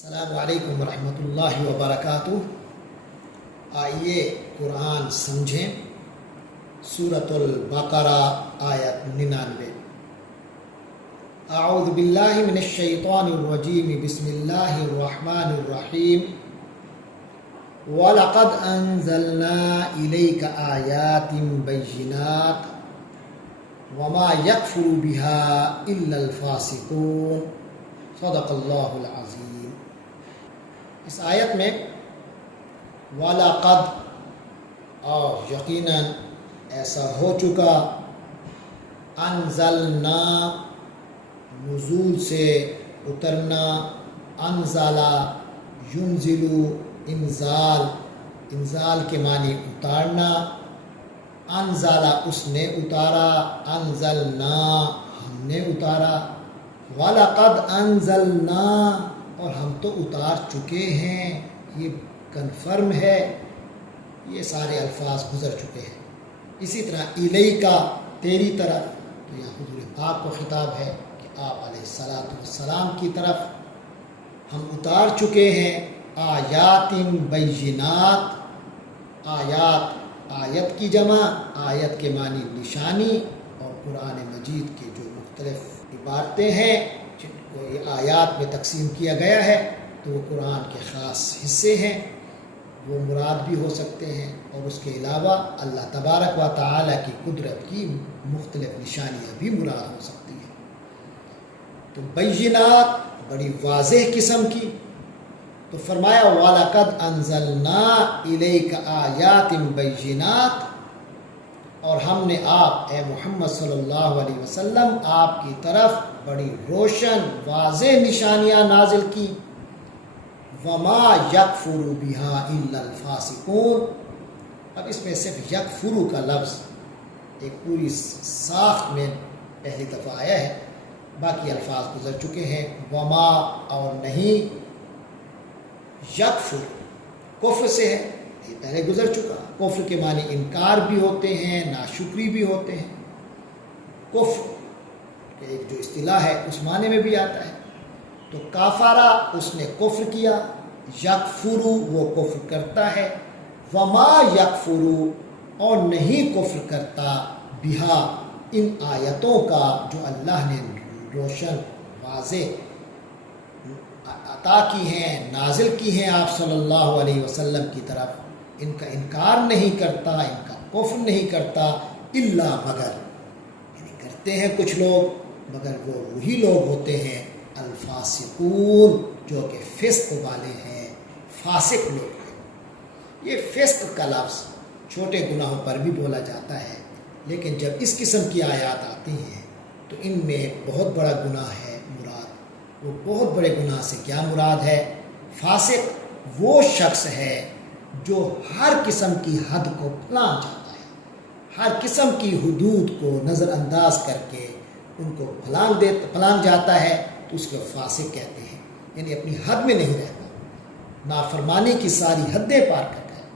السلام علیکم ورحمۃ اللہ وبرکاتہ۔ آئیے قرآن سمجھیں۔ سورۃ البقرہ آیت 99۔ اعوذ باللہ من الشیطان الرجیم، بسم اللہ الرحمن الرحیم۔ وَلَقَدْ أَنزَلْنَا إِلَيْكَ آيَاتٍ بَيِّنَاتٍ وَمَا يَكْفُرُ بِهَا إِلَّا الْفَاسِقُونَ۔ صدق اللہ العظیم۔ اس آیت میں وَلَقَدْ اور یقیناً ایسا ہو چکا، انزلنا نزول سے اترنا، انزلا ینزلو انزال، انزال کے معنی اتارنا، انزلا اس نے اتارا، انزلنا ہم نے اتارا، وَلَقَدْ أَنزَلْنَا اور ہم تو اتار چکے ہیں، یہ کنفرم ہے، یہ سارے الفاظ گزر چکے ہیں۔ اسی طرح الیکا تیری طرف، تو یہاں حضور پاک کو خطاب ہے کہ آپ علیہ السلام کی طرف ہم اتار چکے ہیں آیات بینات۔ آیات آیت کی جمع، آیت کے معنی نشانی، اور قرآن مجید کے جو مختلف عبارتیں ہیں جن کو یہ آیات میں تقسیم کیا گیا ہے، تو وہ قرآن کے خاص حصے ہیں، وہ مراد بھی ہو سکتے ہیں، اور اس کے علاوہ اللہ تبارک و تعالی کی قدرت کی مختلف نشانیاں بھی مراد ہو سکتی ہیں۔ تو بینات بڑی واضح قسم کی، تو فرمایا وَلَقَدْ أَنزَلْنَا إِلَيْكَ آيَاتٍ بَيِّنَاتٍ، اور ہم نے آپ اے محمد صلی اللہ علیہ وسلم آپ کی طرف بڑی روشن واضح نشانیاں نازل کی۔ وَمَا يَكْفُرُ بِهَا إِلَّا الْفَاسِقُونَ۔ اب اس میں صرف یکفرو کا لفظ ایک پوری ساخت میں پہلی دفعہ آیا ہے، باقی الفاظ گزر چکے ہیں۔ وما اور نہیں، یکفر کفر سے ہے، یہ پہلے گزر چکا۔ کفر کے معنی انکار بھی ہوتے ہیں، ناشکری بھی ہوتے ہیں۔ کفر کہ ایک جو اصطلاح ہے اس معنی میں بھی آتا ہے۔ تو کافارہ اس نے کفر کیا، یکفرو وہ کفر کرتا ہے، وما یکفرو اور نہیں کفر کرتا، بہا ان آیتوں کا جو اللہ نے روشن واضح عطا کی ہیں، نازل کی ہیں آپ صلی اللہ علیہ وسلم کی طرف، ان کا انکار نہیں کرتا، ان کا کفر نہیں کرتا، الا مگر، یعنی کرتے ہیں کچھ لوگ مگر وہ وہی لوگ ہوتے ہیں الفاسقون جو کہ فسق والے ہیں، فاسق لوگ ہیں۔ یہ فسق کا لفظ چھوٹے گناہوں پر بھی بولا جاتا ہے، لیکن جب اس قسم کی آیات آتی ہیں تو ان میں بہت بڑا گناہ ہے مراد۔ وہ بہت بڑے گناہ سے کیا مراد ہے؟ فاسق وہ شخص ہے جو ہر قسم کی حد کو پھلانگ جاتا ہے، ہر قسم کی حدود کو نظر انداز کر کے ان کو پھلانگ جاتا ہے، تو اس کو فاسق کہتے ہیں، یعنی اپنی حد میں نہیں رہتا، نافرمانی کی ساری حدیں پار کرتا ہے۔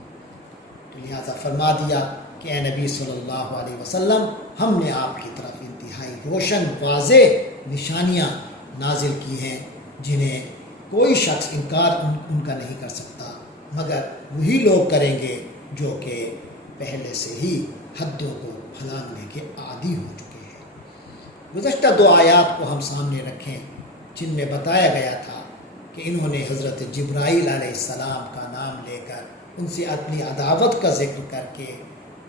تو لہٰذا فرما دیا کہ اے نبی صلی اللہ علیہ وسلم ہم نے آپ کی طرف انتہائی روشن واضح نشانیاں نازل کی ہیں جنہیں کوئی شخص انکار ان کا نہیں کر سکتا، مگر وہی لوگ کریں گے جو کہ پہلے سے ہی حدوں کو پھلانگنے کے عادی ہو چکے ہیں۔ گزشتہ دو آیات کو ہم سامنے رکھیں جن میں بتایا گیا تھا کہ انہوں نے حضرت جبرائیل علیہ السلام کا نام لے کر ان سے اپنی عداوت کا ذکر کر کے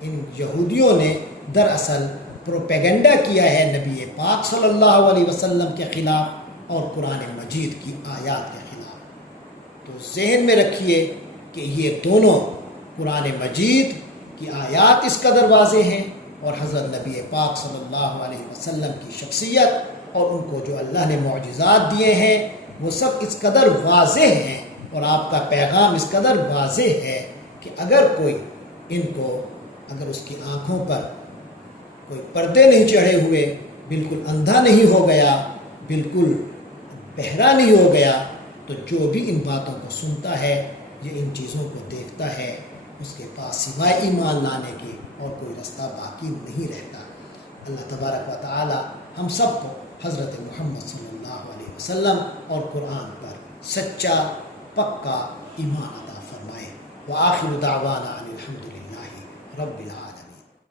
ان یہودیوں نے دراصل پروپیگنڈا کیا ہے نبی پاک صلی اللہ علیہ وسلم کے خلاف اور قرآن مجید کی آیات کے خلاف۔ تو ذہن میں رکھیے کہ یہ دونوں قرآن مجید کی آیات اس قدر واضح ہیں، اور حضرت نبی پاک صلی اللہ علیہ وسلم کی شخصیت اور ان کو جو اللہ نے معجزات دیے ہیں وہ سب اس قدر واضح ہیں، اور آپ کا پیغام اس قدر واضح ہے کہ اگر کوئی ان کو، اگر اس کی آنکھوں پر کوئی پردے نہیں چڑھے ہوئے، بالکل اندھا نہیں ہو گیا، بالکل بہرا نہیں ہو گیا، تو جو بھی ان باتوں کو سنتا ہے، یہ ان چیزوں کو دیکھتا ہے، اس کے پاس سوائے ایمان لانے کے اور کوئی رستہ باقی نہیں رہتا۔ اللہ تبارک و تعالی ہم سب کو حضرت محمد صلی اللہ علیہ وسلم اور قرآن پر سچا پکا ایمان عطا فرمائے۔ وآخر دعوانا ان الحمد للہ رب العالمین۔